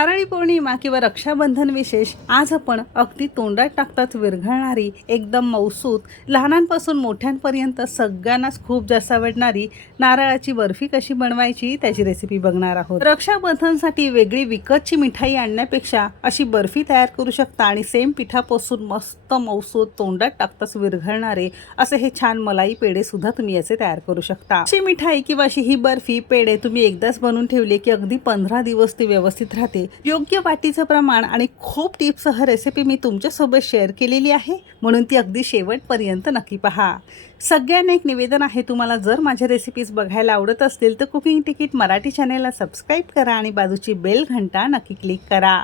नारळी पौर्णिमा किंवा रक्षाबंधन विशेष आज आपण अगदी तोंडात टाकताच विरघळणारी एकदम मौसूत लहानांपासून मोठ्यांपर्यंत सगळ्यांनाच खूप जास्त आवडणारी नारळाची बर्फी कशी बनवायची त्याची रेसिपी बघणार आहोत. रक्षाबंधनसाठी वेगळी विकतची मिठाई आणण्यापेक्षा अशी बर्फी तयार करू शकता आणि सेम पिठापासून मस्त मौसूत तोंडात टाकताच विरघळणारे असे हे छान मलाई पेढे सुद्धा तुम्ही याचे तयार करू शकता. अशी मिठाई किंवा अशी ही बर्फी पेढे तुम्ही एकदाच बनवून ठेवले की अगदी पंधरा दिवस ती व्यवस्थित राहते. योग्य वाटीचं प्रमाण आणि खूप टिप्ससह रेसिपी मी तुमच्यासोबत शेअर केलेली आहे. म्हणून ती अगदी शेवटपर्यंत नक्की पहा. सगळ्यांना एक निवेदन आहे तुम्हाला जर माझ्या रेसिपीज बघायला आवडत असतील तर कुकिंग तिकीट मराठी चॅनेलला सबस्क्राईब करा आणि बाजूची बेल घंटा नक्की क्लिक करा.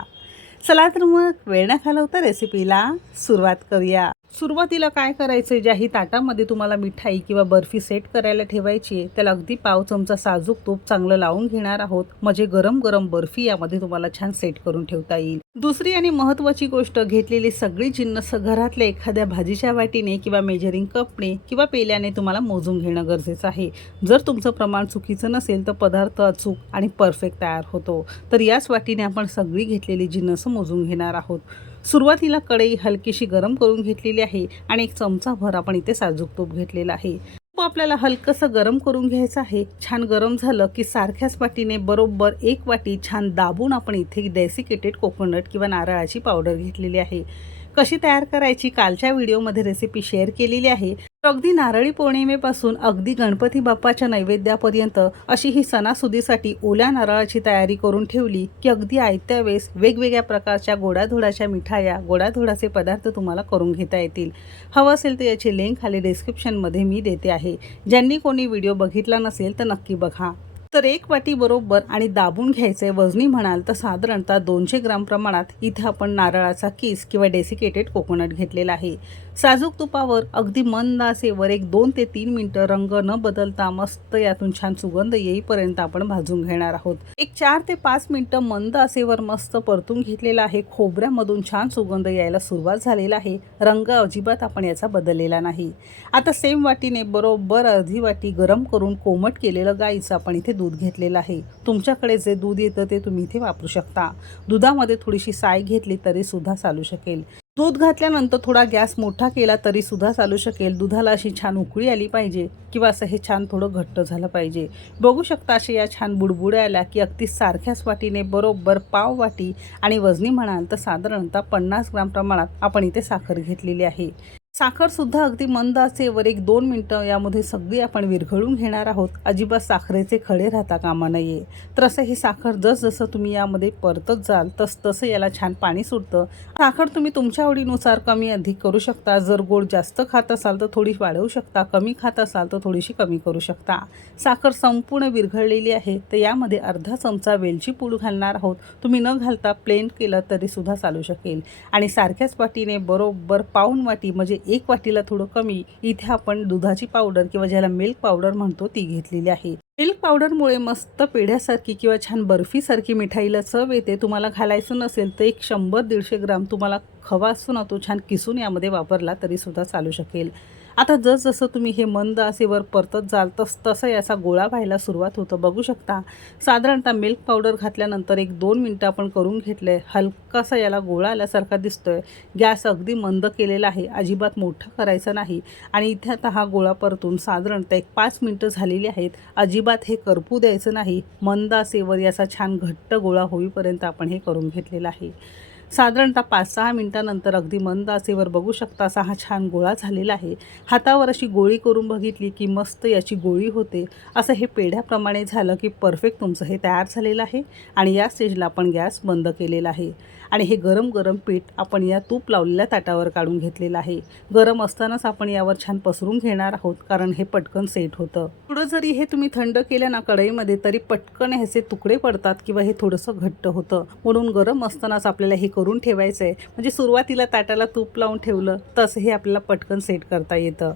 चला तर मग वेळ न घालवता रेसिपीला सुरुवात करूया. सुरुवातीला काय करायचं ज्याही ताटामध्ये तुम्हाला मिठाई किंवा बर्फी सेट करायला ठेवायची आहे त्याला अगदी पाव चमचा साजूक तूप चांगलं लावून घेणार आहोत. म्हणजे गरम गरम बर्फी यामध्ये तुम्हाला छान सेट करून ठेवता येईल. दुसरी आणि महत्त्वाची गोष्ट घेतलेली सगळी जिन्नस घरातल्या एखाद्या भाजीच्या वाटीने किंवा मेजरिंग कपने किंवा पेल्याने तुम्हाला मोजून घेणं गरजेचं आहे. जर तुमचं प्रमाण चुकीचं नसेल तर पदार्थ अचूक आणि परफेक्ट तयार होतो. तर याच वाटीने आपण सगळी घेतलेली जिन्नस मोजून घेणार आहोत. सुरुवातीला कढई हलकीशी गरम करून घेतलेली आहे आणि एक चमचाभर आपण इथे साजूक तूप घेतलेलं आहे. तूप आपल्याला हलकंसं गरम करून घ्यायचं आहे. छान गरम झालं की सारख्याच वाटीने बरोबर एक वाटी छान दाबून आपण इथे डेसिकेटेड कोकोनट किंवा नारळाची पावडर घेतलेली आहे. कशी तयार करायची कालच्या व्हिडिओमध्ये रेसिपी शेअर केलेली आहे अगदी नारळी पौर्णिमेपासून अगदी गणपती बाप्पाच्या नैवेद्यापर्यंत अशी ही सणासुदीसाठी ओल्या नारळाची तयारी करून ठेवली की अगदी आयत्या वेळेस वेगवेगळ्या प्रकारच्या गोडाधोडाच्या मिठाया गोडाधोडाचे पदार्थ तुम्हाला करून घेता येतील. हवं असेल तर याची लिंक खाली डिस्क्रिप्शनमध्ये मी देते आहे. ज्यांनी कोणी व्हिडिओ बघितला नसेल तर नक्की बघा. तर एक वाटी बरोबर आणि दाबून घ्यायचे. वजनी म्हणाल तर साधारणतः दोनशे ग्राम प्रमाणात इथे आपण नारळाचा किस किंवा डेसिकेटेड कोकोनट घेतलेला आहे. साजूक तुपावर अगदी मंद आसेवर एक दोन ते तीन मिनटं रंग न बदलता मस्त यातून छान सुगंध येईपर्यंत आपण भाजून घेणार आहोत. एक चार ते पाच मिनटं मंद असेवर मस्त परतून घेतलेला आहे. खोबऱ्यामधून छान सुगंध यायला सुरुवात झालेला आहे. रंग अजिबात आपण याचा बदललेला नाही. आता सेम वाटीने बरोबर अर्धी वाटी गरम करून कोमट केलेलं गाईचं आपण इथे दूध घेतलेलं आहे. तुमच्याकडे जे दूध येतं ते तुम्ही इथे वापरू शकता. दुधामध्ये थोडीशी साय घेतली तरी सुद्धा चालू शकेल. दूध घातल्यानंतर थोडा गॅस मोठा केला तरी सुद्धा चालू शकेल. दुधाला अशी छान उकळी आली पाहिजे किंवा असं हे छान थोडं घट्ट झालं पाहिजे. बघू शकता असे या छान बुडबुड्या आल्या की अगदी सारख्याच वाटीने बरोबर पाव वाटी आणि वजनी म्हणाल तर साधारणतः पन्नास ग्राम प्रमाणात आपण इथे साखर घेतलेली आहे. साखरसुद्धा अगदी मंद असेवर एक दोन मिनटं यामध्ये सगळी आपण विरघळून घेणार आहोत. अजिबात साखरेचे खडे राहता कामा नये. तर असं हे साखर जसजसं तुम्ही यामध्ये परतत जाल तस तसं याला छान पाणी सुटतं. साखर तुम्ही तुमच्या आवडीनुसार कमी अधिक करू शकता. जर गोड जास्त खात असाल तर थोडी वाढवू शकता. कमी खात असाल तर थोडीशी कमी करू शकता. साखर संपूर्ण विरघळलेली आहे तर यामध्ये अर्धा चमचा वेलची पूड घालणार आहोत. तुम्ही न घालता प्लेन केलं तरीसुद्धा चालू शकेल. आणि सारख्याच वाटीने बरोबर पाऊन वाटी म्हणजे एक वाटीला थोडं कमी इथे आपण दुधाची पावडर किंवा ज्याला मिल्क पावडर म्हणतो ती घेतलेली आहे. मिल्क पावडरमुळे मस्त पेढ्यासारखी किंवा छान बर्फीसारखी मिठाईला चव येते. तुम्हाला घालायचं नसेल तर एक शंभर दीडशे ग्राम तुम्हाला खवा असतो ना तो छान किसून यामध्ये वापरला तरी सुद्धा चालू शकेल. आता जसजसं तुम्ही हे मंद असेवर परतत जाल तस तसं याचा गोळा व्हायला सुरुवात होतं. बघू शकता साधारणतः मिल्क पावडर घातल्यानंतर एक दोन मिनटं आपण करून घेतलं. आहे हलकासा याला गोळा आल्यासारखा दिसतो आहे गॅस अगदी मंद केलेला आहे. अजिबात मोठा करायचा नाही. आणि इथे आता हा गोळा परतून साधारणतः एक पाच मिनटं झालेली आहेत. अजिबात हे करपू द्यायचं नाही. मंद असेवर याचा छान घट्ट गोळा होईपर्यंत आपण हे करून घेतलेलं आहे. साधारणतः पाच सहा मिनटानंतर अगदी मंद असेवर बघू शकता असा हा छान गोळा झालेला आहे. हातावर अशी गोळी करून बघितली की मस्त याची गोळी होते. असं हे पेढ्याप्रमाणे झालं की परफेक्ट तुमचं हे तयार झालेलं आहे आणि या स्टेजला आपण गॅस बंद केलेला आहे. आणि हे गरम गरम पीठ आपण या तूप लावलेल्या ताटावर काढून घेतलेलं आहे. गरम असतानाच आपण यावर छान पसरून घेणार आहोत कारण हे पटकन सेट होतं. पुढं जरी हे तुम्ही थंड केलं ना कढईमध्ये तरी पटकन ह्याचे तुकडे पडतात किंवा हे थोडंसं घट्ट होतं. म्हणून गरम असतानाच आपल्याला हे करून ठेवायचं आहे म्हणजे सुरुवातीला ताटाला तूप लावून ठेवलं तसं हे आपल्याला पटकन सेट करता येतं.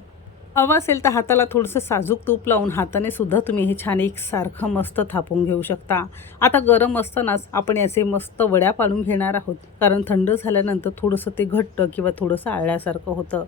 हवं असेल तर हाताला थोडंसं साजूक तूप लावून हाताने सुद्धा तुम्ही हे छान एक सारखं मस्त थापून घेऊ शकता. आता गरम असतानाच आपण याचे मस्त वड्या पाडून घेणार आहोत. कारण थंड झाल्यानंतर थोडंसं ते घट्ट किंवा थोडंसं आळ्यासारखं होतं.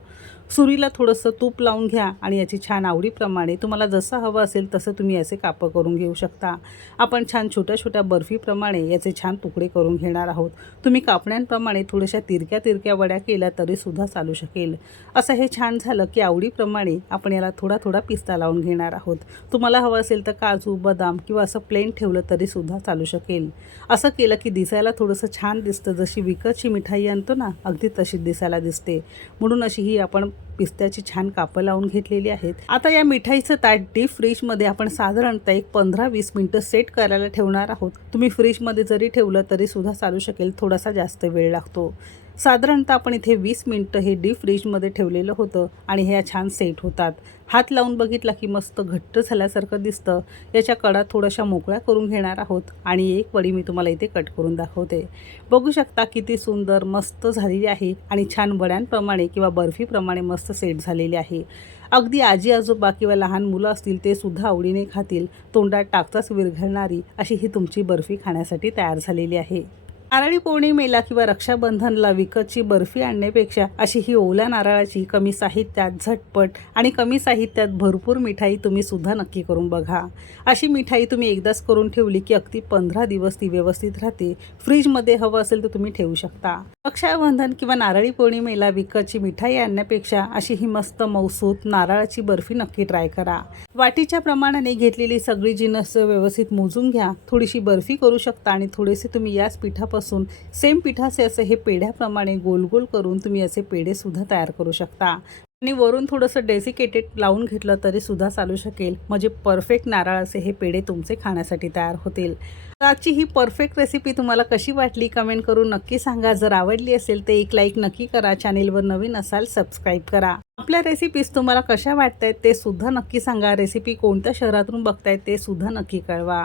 सुरीला थोडंसं तूप लावून घ्या आणि याची छान आवडीप्रमाणे तुम्हाला जसं हवं असेल तसं तुम्ही याचे कापं करून घेऊ शकता. आपण छान छोट्या छोट्या बर्फीप्रमाणे याचे छान तुकडे करून घेणार आहोत. तुम्ही कापण्यांप्रमाणे थोड्याशा तिरक्या तिरक्या वड्या केल्या तरीसुद्धा चालू शकेल. असं हे छान झालं की आवडीप्रमाणे आपण याला थोडा थोडा पिस्ता लावून घेणार आहोत. तुम्हाला हवं असेल तर काजू बदाम किंवा असं प्लेन ठेवलं तरीसुद्धा चालू शकेल. असं केलं की दिसायला थोडंसं छान दिसतं. जशी विकतची मिठाई आणतो ना अगदी तशी दिसायला दिसते. म्हणून अशी ही आपण पिस्त्याची छान कापं लावून घेतलेली आहेत. आता या मिठाईचं ताट डीप फ्रीजमध्ये आपण साधारणतः एक पंधरा वीस मिनटं सेट करायला ठेवणार आहोत. तुम्ही फ्रीजमध्ये जरी ठेवलं तरी सुद्धा चालू शकेल. थोडासा जास्त वेळ लागतो. साधारणतः आपण इथे वीस मिनटं हे डीप फ्रीजमध्ये ठेवलेलं होतं आणि ह्या छान सेट होतात. हात लावून बघितला की मस्त घट्ट झाल्यासारखं दिसतं. याच्या कडा थोड्याशा मोकळ्या करून घेणार आहोत आणि एक वडी मी तुम्हाला इथे कट करून दाखवते. बघू शकता किती सुंदर मस्त झालेली आहे आणि छान वड्यांप्रमाणे किंवा बर्फीप्रमाणे मस्त सेट झालेली आहे. अगदी आजी आजोबा किंवा लहान मुलं असतील ते सुद्धा आवडीने खातील. तोंडात टाकताच विरघळणारी अशी ही तुमची बर्फी खाण्यासाठी तयार झालेली आहे. नारळी पौर्णिमेला किंवा रक्षाबंधनला विकतची बर्फी आणण्यापेक्षा अशी ही ओल्या नारळाची कमी साहित्यात झटपट आणि कमी साहित्यात भरपूर मिठाई तुम्ही सुद्धा नक्की करून बघा. अशी मिठाई तुम्ही एकदाच करून ठेवली की अगदी पंधरा दिवस ती व्यवस्थित राहते. फ्रीजमध्ये हवं असेल तर तुम्ही ठेवू शकता. रक्षाबंधन किंवा नारळी पौर्णिमेला विकतची मिठाई आणण्यापेक्षा अशी ही मस्त मौसूत नारळाची बर्फी नक्की ट्राय करा. वाटीच्या प्रमाणाने घेतलेली सगळी जिनस व्यवस्थित मोजून घ्या. थोडीशी बर्फी करू शकता आणि थोडेसे तुम्ही याच पिठापासून सेम पिठाचे असे हे पेढ्याप्रमाणे गोल गोल करून तुम्ही असे पेढे सुद्धा तयार करू शकता. आणि वरून थोडंसं डेसिकेटेड लावून घेतलं तरी सुद्धा चालू शकेल. म्हणजे परफेक्ट नारळाचे हे पेढे तुमचे खाण्यासाठी तयार होतील. आजची ही परफेक्ट रेसिपी तुम्हाला कशी वाटली कमेंट करून नक्की सांगा. जर आवडली असेल तर एक लाईक नक्की करा. चॅनेलवर नवीन असाल सबस्क्राईब करा. आपल्या रेसिपीज तुम्हाला कशा वाटत आहेत ते सुद्धा नक्की सांगा. रेसिपी कोणत्या शहरातून बघतायत ते सुद्धा नक्की कळवा.